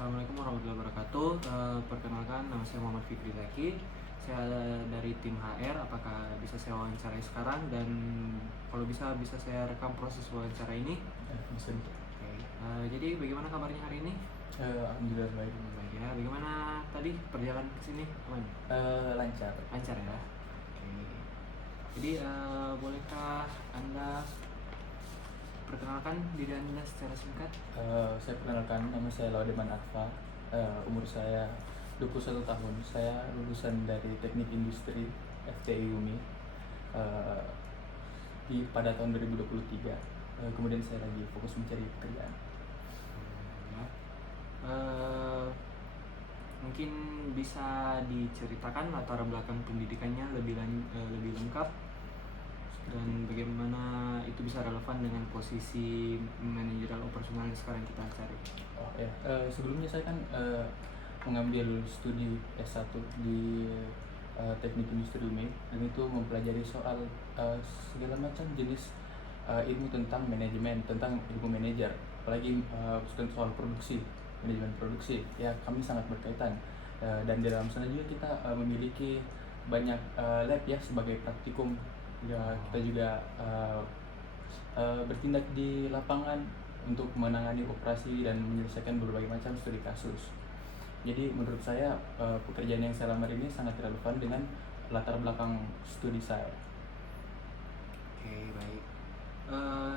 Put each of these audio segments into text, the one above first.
Assalamualaikum warahmatullahi wabarakatuh. Perkenalkan, nama saya Muhammad Fikri Zaki. Saya dari tim HR. Apakah bisa saya wawancarai sekarang, dan kalau bisa saya rekam proses wawancara ini? Bisa. Oke. Jadi bagaimana kabarnya hari ini? Alhamdulillah baik. Baik ya. Bagaimana tadi perjalanan ke sini? Aman? Lancar. Lancar ya. Oke. Jadi bolehkah Anda perkenalkan diri Anda secara singkat? Saya perkenalkan, nama saya Laudeman Arfa. Umur saya 21 tahun. Saya lulusan dari Teknik Industri FTI UMI pada tahun 2023. Kemudian saya lagi fokus mencari pekerjaan. Ya. Mungkin bisa diceritakan latar belakang pendidikannya lebih lengkap, dan bagaimana itu bisa relevan dengan posisi manajerial operasional yang sekarang kita cari. Oh ya, sebelumnya saya kan mengambil studi S1 di Teknik Industri UMI, dan itu mempelajari soal segala macam jenis ilmu tentang manajemen, tentang ilmu manajer, apalagi soal produksi, manajemen produksi. Ya, kami sangat berkaitan, dan di dalam sana juga kita memiliki banyak lab ya sebagai praktikum. Ya, kita juga bertindak di lapangan untuk menangani operasi dan menyelesaikan berbagai macam studi kasus. Jadi menurut saya pekerjaan yang saya lamar ini sangat relevan dengan latar belakang studi saya. Oke, baik.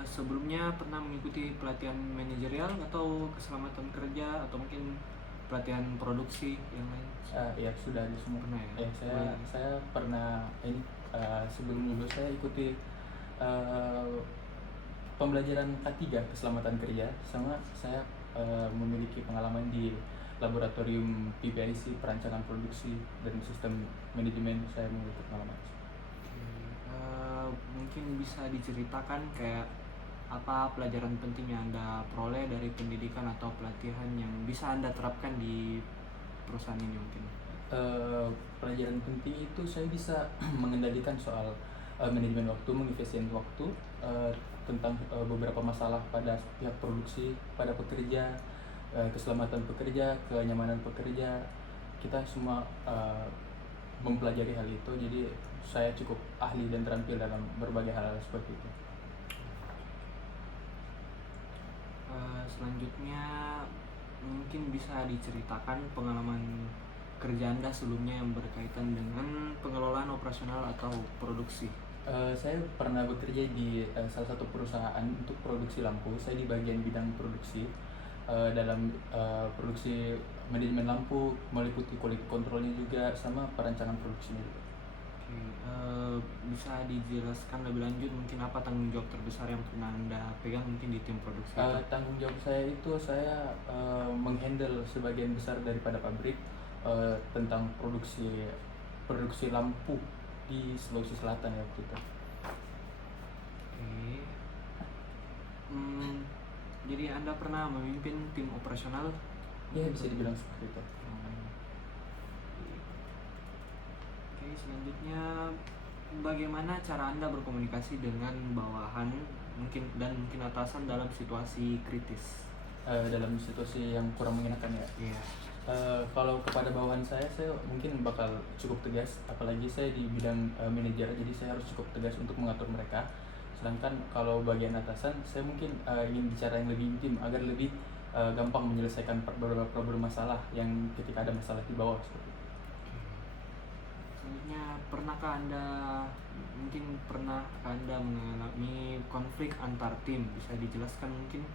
Sebelumnya pernah mengikuti pelatihan manajerial atau keselamatan kerja, atau mungkin pelatihan produksi yang lain? Ya, sudah di semua. Pernah ya? Saya pernah ini sebelum lulus saya ikuti pembelajaran K3 keselamatan kerja, sama saya memiliki pengalaman di laboratorium PPIC, perancangan produksi dan sistem manajemen. Saya memiliki pengalaman. Mungkin bisa diceritakan kayak apa pelajaran penting yang Anda peroleh dari pendidikan atau pelatihan yang bisa Anda terapkan di perusahaan ini mungkin? Pelajaran penting itu saya bisa mengendalikan soal manajemen waktu, mengefisien waktu, tentang beberapa masalah pada pihak produksi, pada pekerja, keselamatan pekerja, kenyamanan pekerja. Kita semua mempelajari hal itu, jadi saya cukup ahli dan terampil dalam berbagai hal seperti itu. Selanjutnya mungkin bisa diceritakan pengalaman kerja Anda sebelumnya yang berkaitan dengan pengelolaan operasional atau produksi. Saya pernah bekerja di salah satu perusahaan untuk produksi lampu. Saya di bagian bidang produksi, dalam produksi manajemen lampu, meliputi quality controlnya juga, sama perancangan produksinya juga. Oke, bisa dijelaskan lebih lanjut mungkin apa tanggung jawab terbesar yang pernah Anda pegang mungkin di tim produksi itu? Tanggung jawab saya itu saya menghandle sebagian besar daripada pabrik tentang produksi lampu di Sulawesi Selatan ya waktu itu. Oke. Jadi Anda pernah memimpin tim operasional? Ya, bisa dibilang seperti itu. Oke, selanjutnya bagaimana cara Anda berkomunikasi dengan bawahan mungkin atasan dalam situasi kritis? Dalam situasi yang kurang mengenakan ya. Iya. Kalau kepada bawahan saya mungkin bakal cukup tegas, apalagi saya di bidang manajer, jadi saya harus cukup tegas untuk mengatur mereka. Sedangkan kalau bagian atasan, saya mungkin ingin bicara yang lebih intim agar lebih gampang menyelesaikan beberapa problem masalah yang ketika ada masalah di bawah seperti itu. Selanjutnya, pernah mengalami konflik antar tim? Bisa dijelaskan mungkin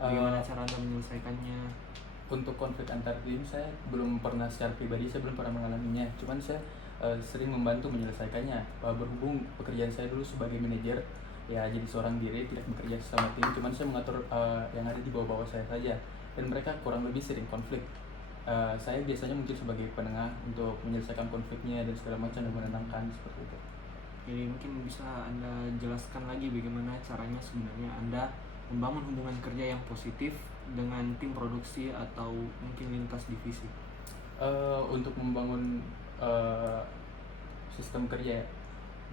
bagaimana cara Anda menyelesaikannya? Untuk konflik antar tim saya belum pernah secara pribadi, saya belum pernah mengalaminya. Cuman saya sering membantu menyelesaikannya. Berhubung pekerjaan saya dulu sebagai manajer, ya jadi seorang diri, tidak bekerja sama tim. Cuman saya mengatur yang ada di bawah-bawah saya saja, dan mereka kurang lebih sering konflik. Saya biasanya mungkin sebagai penengah untuk menyelesaikan konfliknya dan segala macam, dan menenangkan seperti itu. Jadi mungkin bisa Anda jelaskan lagi bagaimana caranya sebenarnya Anda membangun hubungan kerja yang positif dengan tim produksi atau mungkin lintas divisi? Untuk membangun sistem kerja,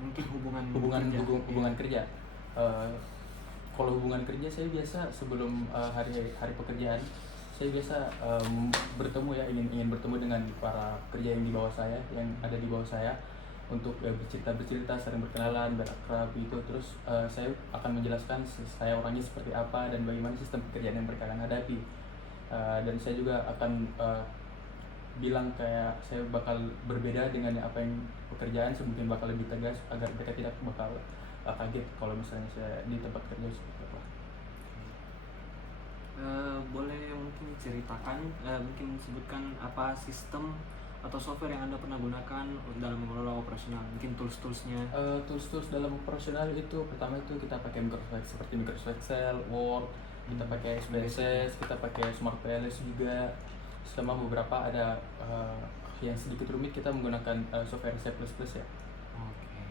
mungkin hubungan kerja. Kalau hubungan kerja saya biasa sebelum hari pekerjaan, saya biasa bertemu ya, ingin bertemu dengan para pekerja yang di bawah saya, yang ada di bawah saya, untuk bercerita sering berkenalan, berakrab gitu. Terus saya akan menjelaskan saya orangnya seperti apa dan bagaimana sistem pekerjaan yang mereka akan hadapi. Dan saya juga akan bilang kayak saya bakal berbeda dengan apa yang pekerjaan, mungkin bakal lebih tegas agar mereka tidak bakal kaget kalau misalnya saya di tempat kerja seperti apa. Boleh mungkin ceritakan, mungkin sebutkan apa sistem atau software yang Anda pernah gunakan dalam mengelola operasional, mungkin tools-toolsnya. Tools dalam operasional itu pertama itu kita pakai Microsoft seperti Microsoft Excel, Word, kita pakai SPSS, kita pakai Smart PLS juga. Selama beberapa ada yang sedikit rumit kita menggunakan software C++ ya. Oke.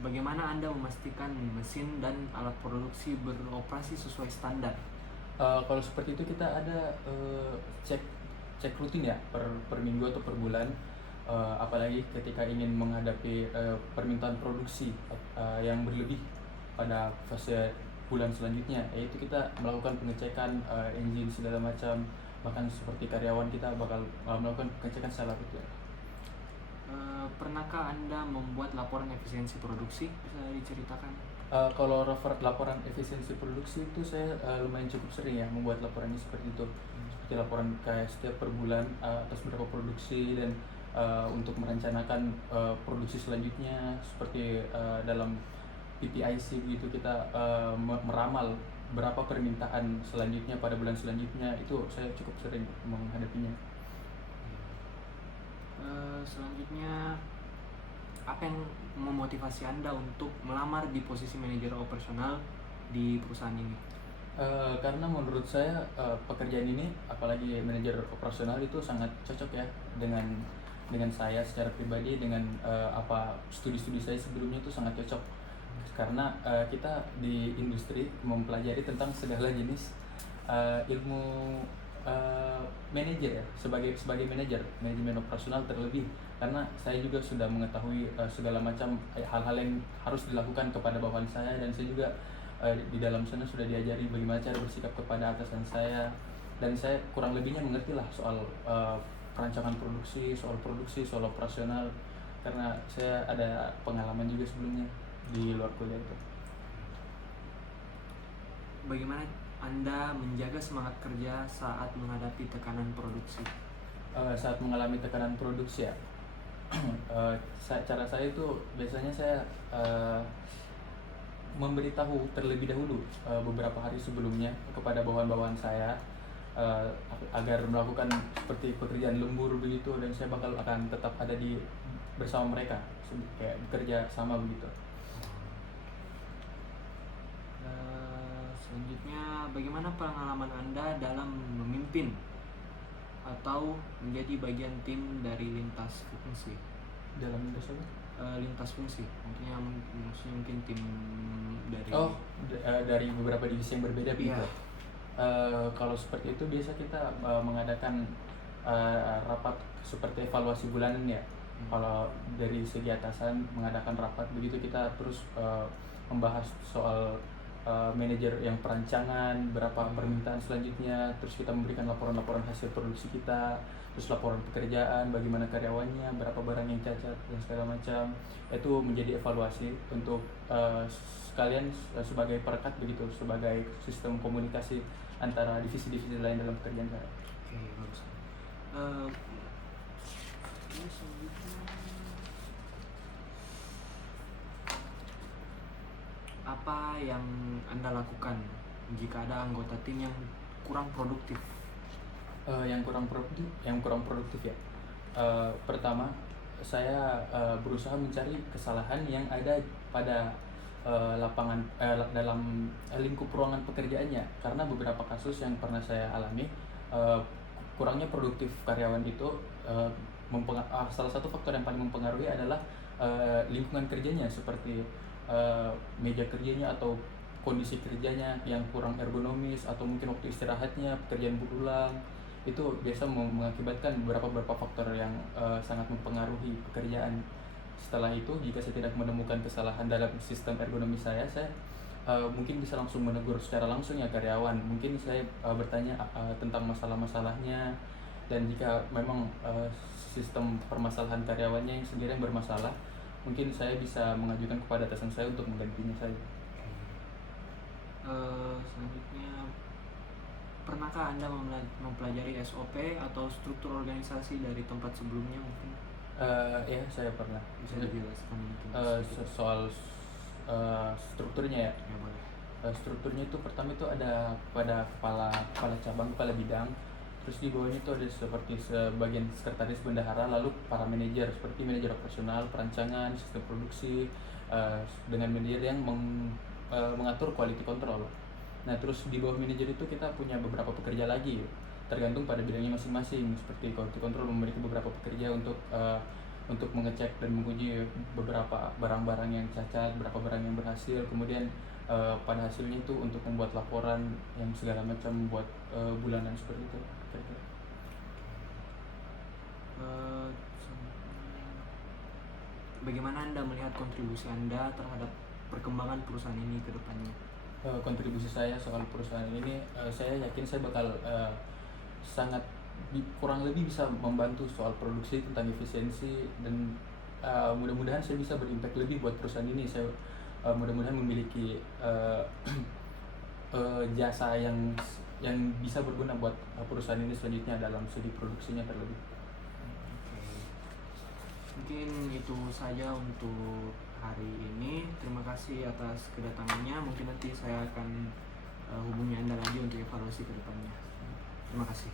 Bagaimana Anda memastikan mesin dan alat produksi beroperasi sesuai standar? Kalau seperti itu kita ada cek rutin ya per minggu atau per bulan. Apalagi ketika ingin menghadapi permintaan produksi yang berlebih pada fase bulan selanjutnya, yaitu kita melakukan pengecekan engine segala macam, bahkan seperti karyawan kita bakal melakukan pengecekan secara rutin. Pernahkah Anda membuat laporan efisiensi produksi? Bisa diceritakan? Kalau laporan efisiensi produksi itu saya lumayan cukup sering ya membuat laporannya seperti itu. Seperti laporan kayak setiap per bulan atas berapa produksi, dan untuk merencanakan produksi selanjutnya seperti dalam PPIC gitu, kita meramal berapa permintaan selanjutnya pada bulan selanjutnya. Itu saya cukup sering menghadapinya. Selanjutnya, apa yang memotivasi Anda untuk melamar di posisi manajer operasional di perusahaan ini? Karena menurut saya pekerjaan ini, apalagi manajer operasional, itu sangat cocok ya dengan saya secara pribadi, dengan apa studi saya sebelumnya itu sangat cocok. Karena kita di industri mempelajari tentang segala jenis ilmu manajer ya, sebagai manajemen operasional terlebih, karena saya juga sudah mengetahui segala macam hal-hal yang harus dilakukan kepada bawahan saya, dan saya juga di dalam sana sudah diajari bagaimana cara bersikap kepada atasan saya, dan saya kurang lebihnya mengerti lah soal perancangan produksi, soal operasional, karena saya ada pengalaman juga sebelumnya di luar kuliah itu. Bagaimana Anda menjaga semangat kerja saat menghadapi tekanan produksi? Saat mengalami tekanan produksi ya, cara saya itu biasanya saya memberitahu terlebih dahulu beberapa hari sebelumnya kepada bawahan-bawahan saya agar melakukan seperti pekerjaan lembur begitu, dan saya akan tetap ada bersama mereka, kayak bekerja sama begitu. Selanjutnya, bagaimana pengalaman Anda dalam memimpin atau menjadi bagian tim dari lintas fungsi? Dalam lintas apa? Lintas fungsi, maksudnya mungkin tim dari dari beberapa divisi yang berbeda begitu. Kalau seperti itu biasa kita mengadakan rapat seperti evaluasi bulanan ya. Kalau dari segi atasan mengadakan rapat begitu, kita terus membahas soal manajer yang perancangan, berapa permintaan selanjutnya, terus kita memberikan laporan hasil produksi kita, terus laporan pekerjaan, bagaimana karyawannya, berapa barang yang cacat dan segala macam. Itu menjadi evaluasi untuk sekalian sebagai perekat begitu, sebagai sistem komunikasi antara divisi-divisi lain dalam pekerjaan saya. Oke, bagus. Ini selanjutnya, apa yang Anda lakukan jika ada anggota tim yang kurang produktif? Yang kurang produktif ya. Pertama, saya berusaha mencari kesalahan yang ada pada lapangan dalam lingkup ruangan pekerjaannya, karena beberapa kasus yang pernah saya alami, kurangnya produktif karyawan itu salah satu faktor yang paling mempengaruhi adalah lingkungan kerjanya, seperti meja kerjanya atau kondisi kerjanya yang kurang ergonomis, atau mungkin waktu istirahatnya, pekerjaan berulang. Itu biasa mengakibatkan beberapa faktor yang sangat mempengaruhi pekerjaan. Setelah itu, jika saya tidak menemukan kesalahan dalam sistem ergonomis saya mungkin bisa langsung menegur secara langsung ya karyawan. Mungkin saya bertanya tentang masalah-masalahnya, dan jika memang sistem permasalahan karyawannya yang sendiri yang bermasalah, mungkin saya bisa mengajukan kepada atasan saya untuk menggantinya saya. Selanjutnya, pernahkah Anda mempelajari SOP atau struktur organisasi dari tempat sebelumnya mungkin? Ya, saya pernah. Bisa dijelaskan mungkin sedikit? Soal strukturnya ya. Ya boleh. Strukturnya itu pertama itu ada pada kepala cabang, kepala bidang. Terus di bawahnya itu ada seperti sebagian sekretaris bendahara, lalu para manajer seperti manajer operasional, perancangan, sistem produksi, dengan manajer yang mengatur quality control. Nah, terus di bawah manajer itu kita punya beberapa pekerja lagi, tergantung pada bidangnya masing-masing. Seperti quality control memiliki beberapa pekerja untuk mengecek dan menguji beberapa barang-barang yang cacat, beberapa barang yang berhasil. Kemudian pada hasilnya itu untuk membuat laporan yang segala macam, buat bulanan seperti itu. Bagaimana Anda melihat kontribusi Anda terhadap perkembangan perusahaan ini ke depannya? Kontribusi saya soal perusahaan ini, saya yakin saya bakal sangat kurang lebih bisa membantu soal produksi, tentang efisiensi, dan mudah-mudahan saya bisa berimpact lebih buat perusahaan ini. Saya mudah-mudahan memiliki jasa yang bisa berguna buat perusahaan ini selanjutnya dalam segi produksinya terlebih. Mungkin itu saja untuk hari ini. Terima kasih atas kedatangannya. Mungkin nanti saya akan hubungi Anda lagi untuk evaluasi ke depannya. Terima kasih.